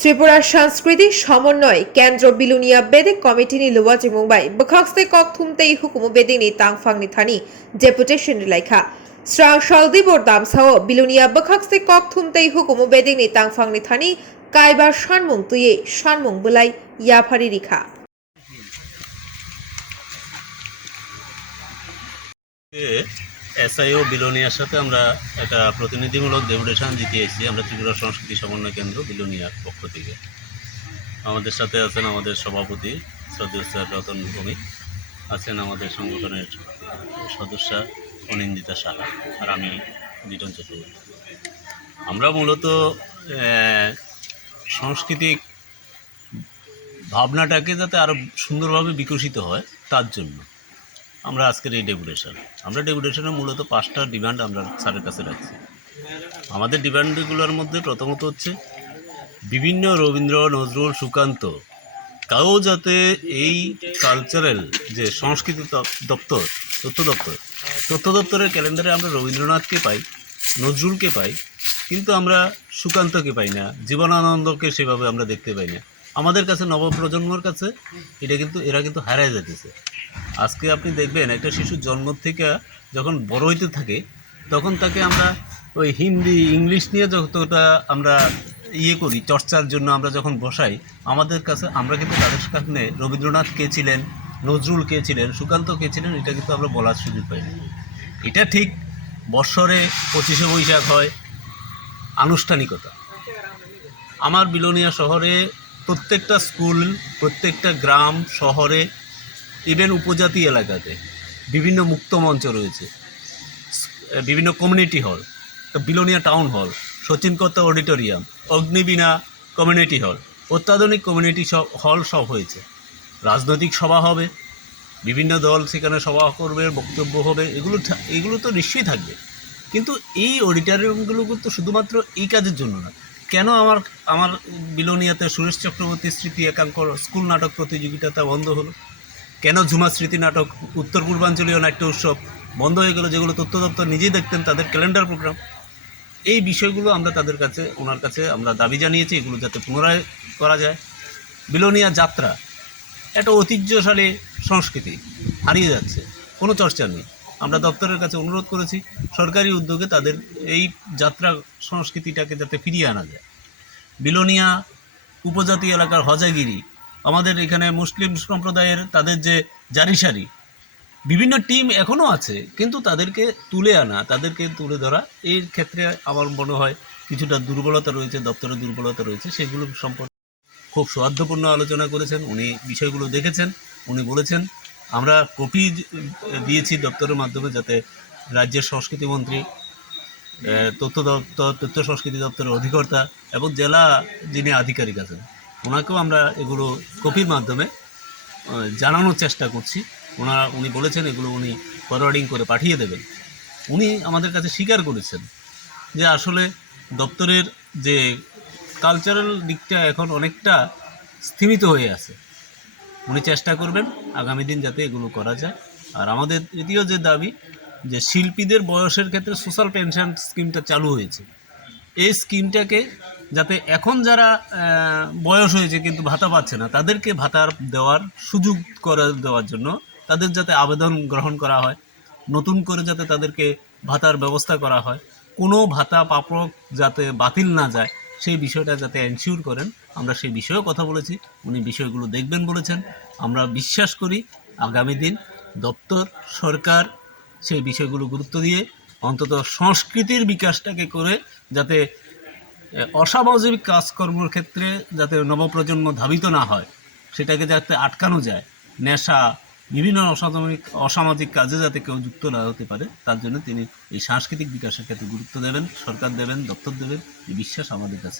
ত্রিপুরার সাংস্কৃতিক সমন্বয় কেন্দ্র বিলুনিয়া বেদে committee ni luwa Mumbai Bakhaste Kokthum tei hukumu beding ni Tang ni thani Deputation laika Swrangchati bordam sao bilunia Bakhaste Kokthum tei hukumu beding ni Tang ni thani Kaiba Sanmungno Sanmung bulai yaphari rikha এসআইও billionaire সাথে আমরা একটা প্রতিনিধিমূলক deputation দিতে এসেছি আমরা ত্রিপুরা সংস্কৃতি সমন্বয় কেন্দ্র billionaire পক্ষ থেকে। আমাদের সাথে আছেন আমাদের সভাপতি শ্রদ্ধেয় স্যার রতন ভৌমিক, আছেন আমাদের সংগঠনের সদস্যা অনিন্দিতা সাহা, আর আমি লিটন চক্রবর্তী। আমরা মূলত সাংস্কৃতিক ভাবনাটাকে যাতে আরও সুন্দরভাবে বিকশিত হয় তার জন্য আমরা আজকের এই ডেপুটেশনে মূলত 5টা ডিমান্ড আমরা স্যারের কাছে রাখছি। আমাদের ডিমান্ডগুলোর মধ্যে প্রথমত হচ্ছে বিভিন্ন রবীন্দ্র, নজরুল, সুকান্ত তাও যাতে এই কালচারাল যে সংস্কৃতি দপ্তর তথ্য দপ্তরের ক্যালেন্ডারে আমরা রবীন্দ্রনাথকে পাই, নজরুলকে পাই, কিন্তু আমরা সুকান্তকে পাই না, জীবনানন্দকে সেভাবে আমরা দেখতে পাই না। আমাদের কাছে নবপ্রজন্মর কাছে এরা কিন্তু হারায় যেতেছে। আজকে আপনি দেখবেন একটা শিশুর জন্ম থেকে যখন বড় হইতে থাকে তখন তাকে আমরা ওই হিন্দি ইংলিশ নিয়ে যতটা আমরা করি চর্চার জন্য আমরা যখন বসাই, আমাদের কাছে আমরা কিন্তু তাদের সামনে রবীন্দ্রনাথ কে ছিলেন, নজরুল কে ছিলেন, সুকান্ত কে ছিলেন এটা কিন্তু আমরা বলার সুযোগ পাই না। এটা ঠিক বৎসরে 25শে বৈশাখ হয় আনুষ্ঠানিকতা। আমার বিলোনিয়া শহরে প্রত্যেকটা স্কুল, প্রত্যেকটা গ্রাম শহরে, ইভেন উপজাতি এলাকাতে বিভিন্ন মুক্ত মঞ্চ রয়েছে, বিভিন্ন community hall, Belonia town hall, শচীনকত্তা auditorium, Agnibina community hall, অত্যাধুনিক কমিউনিটি হল সব হয়েছে। রাজনৈতিক সভা হবে, বিভিন্ন দল সেখানে সভা করবে, বক্তব্য হবে, এগুলো তো নিশ্চয়ই থাকবে। কিন্তু এই অডিটোরিয়ামগুলো তো শুধুমাত্র এই কাজের জন্য না। কেন আমার বিলোনিয়াতে সুরেশ চক্রবর্তীর স্মৃতি একাঙ্ক স্কুল নাটক প্রতিযোগিতা বন্ধ হলো? কেন ঝুমা স্মৃতি নাটক, উত্তর পূর্বাঞ্চলীয় নাট্য উৎসব বন্ধ হয়ে গেল, যেগুলো তথ্য দপ্তর নিজেই দেখতেন, তাদের ক্যালেন্ডার প্রোগ্রাম? এই বিষয়গুলো আমরা ওনার কাছে আমরা দাবি জানিয়েছি, এগুলো যাতে পুনরায় করা যায়। বিলোনিয়া যাত্রা একটা ঐতিহ্যশালী সংস্কৃতি হারিয়ে যাচ্ছে, কোনো চর্চা নেই। আমরা দপ্তরের কাছে অনুরোধ করেছি সরকারি উদ্যোগে তাদের এই যাত্রা সংস্কৃতিটাকে যাতে ফিরিয়ে আনা যায়। বিলোনিয়া উপজাতি এলাকার হজাগিরি, আমাদের এখানে মুসলিম সম্প্রদায়ের তাদের যে জারিসারি বিভিন্ন টিম এখনও আছে, কিন্তু তাদেরকে তুলে আনা, তাদেরকে তুলে ধরা, এর ক্ষেত্রে আমার মনে হয় কিছুটা দুর্বলতা রয়েছে, দপ্তরের দুর্বলতা রয়েছে। সেগুলো সম্পর্কে খুব সৌহার্দ্যপূর্ণ আলোচনা করেছেন উনি, বিষয়গুলো দেখেছেন। উনি বলেছেন আমরা কপি দিয়েছি দপ্তরের মাধ্যমে, যাতে রাজ্যের সংস্কৃতি মন্ত্রী, তথ্য সংস্কৃতি দপ্তরের অধিকর্তা এবং জেলা যিনি আধিকারিক আছেন ওনাকেও আমরা এগুলো কপির মাধ্যমে জানানোর চেষ্টা করছি। উনি বলেছেন এগুলো উনি ফরওয়ার্ডিং করে পাঠিয়ে দেবেন। উনি আমাদের কাছে স্বীকার করেছেন যে আসলে দপ্তরের যে কালচারাল দিকটা এখন অনেকটা স্থিমিত হয়ে আছে। উনি চেষ্টা করবেন আগামী দিন যাতে এগুলো করা যায়। আর আমাদের দ্বিতীয় যে দাবি, যে শিল্পীদের বয়সের ক্ষেত্রে সোশ্যাল পেনশন স্কিমটা চালু হয়েছে, এই স্কিমটাকে যাতে এখন যারা বয়স হয়েছে কিন্তু ভাতা পাচ্ছে না, তাদেরকে ভাতার দেওয়ার সুযোগ করে দেওয়ার জন্য তাদের যাতে আবেদন গ্রহণ করা হয়, নতুন করে যাতে তাদেরকে ভাতার ব্যবস্থা করা হয়, কোনো ভাতা প্রাপক যাতে বাতিল না যায় সেই বিষয়টা যাতে এনশিওর করেন, আমরা সেই বিষয়েও কথা বলেছি। উনি বিষয়গুলো দেখবেন বলেছেন। আমরা বিশ্বাস করি আগামী দিন দপ্তর, সরকার সেই বিষয়গুলো গুরুত্ব দিয়ে অন্তত সংস্কৃতির বিকাশটাকে করে যাতে অসামাজিক কাজকর্মের ক্ষেত্রে যাতে নবপ্রজন্ম ধাবিত না হয়, সেটাকে যাতে আটকানো যায়, নেশা, বিভিন্ন অসামাজিক কাজে যাতে কেউ যুক্ত না হতে পারে, তার জন্য তিনি এই সাংস্কৃতিক বিকাশের ক্ষেত্রে গুরুত্ব দেবেন, সরকার দেবেন, দপ্তর দেবেন, এই বিশ্বাস আমাদের কাছে।